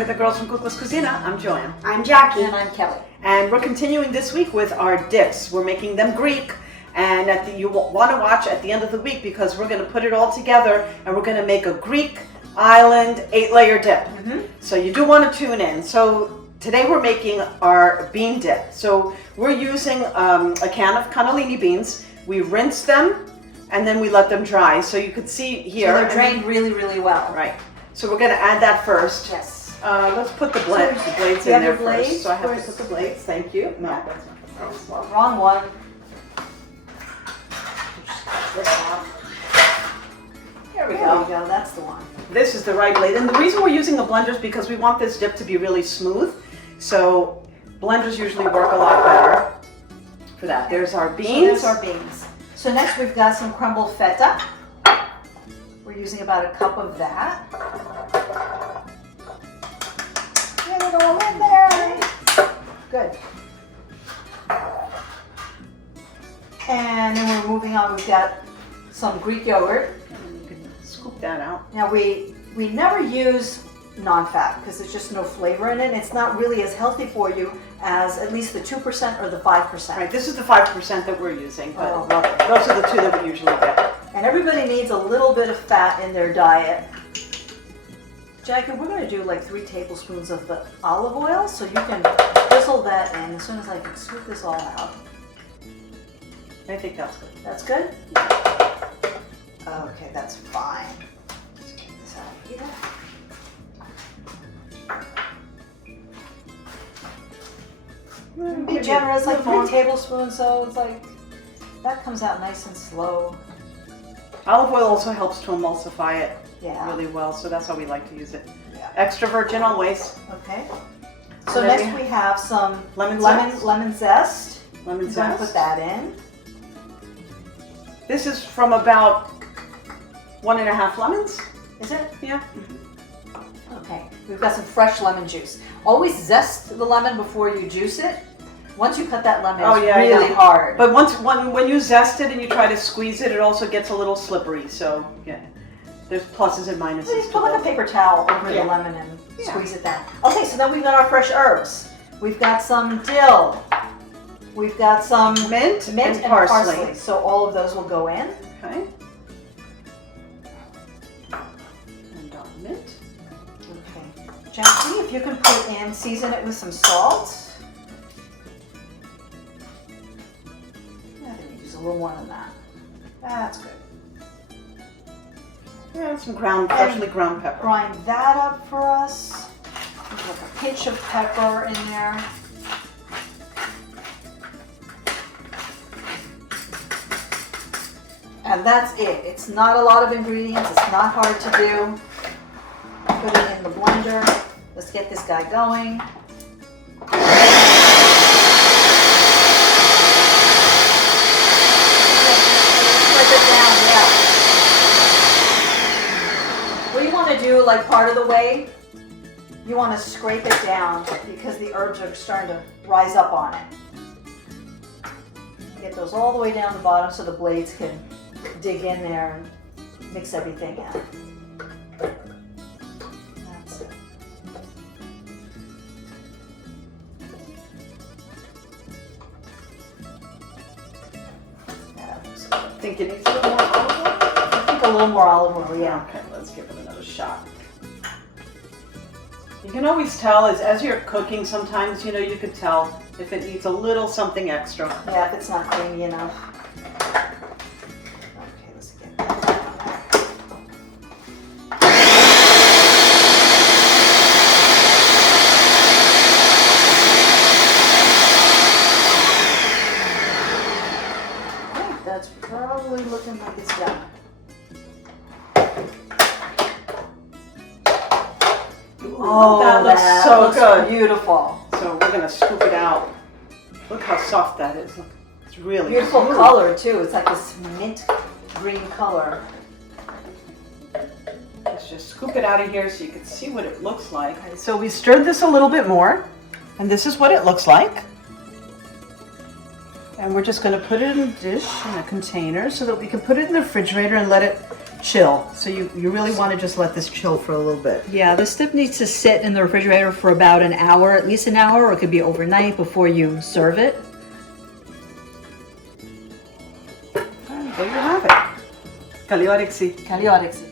with the girls from Cookless Cuisina. I'm Joanne. I'm Jackie. And I'm Kelly. And we're continuing this week with our dips. We're making them Greek. And you want to watch at the end of the week because we're going to put it all together and we're going to make a Greek island 8-layer dip. So you do want to tune in. So today we're making our bean dip. So we're using a can of cannellini beans. We rinse them and then we let them dry. So you could see here. So they're drained really, really well. Right. So we're going to add that first. Yes. Let's put the blades you in have there your blades? first. So I have Where's- to put the blades. Thank you. No, that's not the blades. Well, wrong one. This off. Here we There go. we go. That's the one. This is the right blade. And the reason we're using a blender is because we want this dip to be really smooth. So blenders usually work a lot better for that. There's our So beans. there's our beans. So next we've got some crumbled feta. We're using about a cup of that. Get it all in there. Good. And then we're moving on. We've got some Greek yogurt. You can scoop that out. Now we never use non-fat because there's just no flavor in it. It's not really as healthy for you as at least the 2% or the 5%. Right, this is the 5% that we're using, but Oh. those are the two that we usually get. And everybody needs a little bit of fat in their diet. Jackie, we're going to do like 3 tablespoons of the olive oil, so you can drizzle that in as soon as I can scoop this all out. I think that's good. That's good? Okay, that's fine. Let's get this out of here. Be generous, like 3 tablespoons, so it's like, that comes out nice and slow. Olive oil also helps to emulsify it Yeah. really well, so that's how we like to use it. Yeah. Extra virgin always. Okay. So And then next we have some lemon lemon zest. lemon zest. Lemon I'm going to zest. put that in. This is from about 1.5 lemons. Is it? Yeah. Okay. We've got some fresh lemon juice. Always zest the lemon before you juice it. Once you cut that lemon, Oh, it's yeah, I really know. hard. But when you zest it and you try to squeeze it, it also gets a little slippery. So yeah, there's pluses and minuses. So just to put like a both. paper towel over Yeah. the lemon and Yeah. squeeze it down. Okay, so then we've got our fresh herbs. We've got some dill. We've got some mint and parsley. So all of those will go in. Okay. And mint. Okay. Jackie, if you can put in, season it with some salt. I think we use a little more than that. That's good. Yeah, some freshly ground pepper. Grind that up for us. There's like a pinch of pepper in there. And that's it. It's not a lot of ingredients. It's not hard to do. Put it in the blender. Let's get this guy going. Scrape it down, yeah. What you want to do, like part of the way, you want to scrape it down because the herbs are starting to rise up on it. Get those all the way down the bottom so the blades can dig in there and mix everything in. That's it. That looks good. Think it needs a little more olive oil? I think a little more olive oil, yeah. Okay, let's give it another shot. You can always tell as you're cooking sometimes, you know, you could tell if it needs a little something extra. Yeah, if it's not creamy enough. Okay, let's get that. I think that's probably looking like it's done. Oh, that looks so good. Beautiful. So we're gonna scoop it out. Look how soft that is. Look, it's really Beautiful smooth. color too. It's like this mint green color. Let's just scoop it out of here so you can see what it looks like. So we stirred this a little bit more, and this is what it looks like. And we're just going to put it in a dish, in a container, so that we can put it in the refrigerator and let it chill. So you really want to just let this chill for a little bit. Yeah, this dip needs to sit in the refrigerator for about an hour, at least an hour, or it could be overnight before you serve it. And there you have it. Kalioriksi. Kalyoriksi.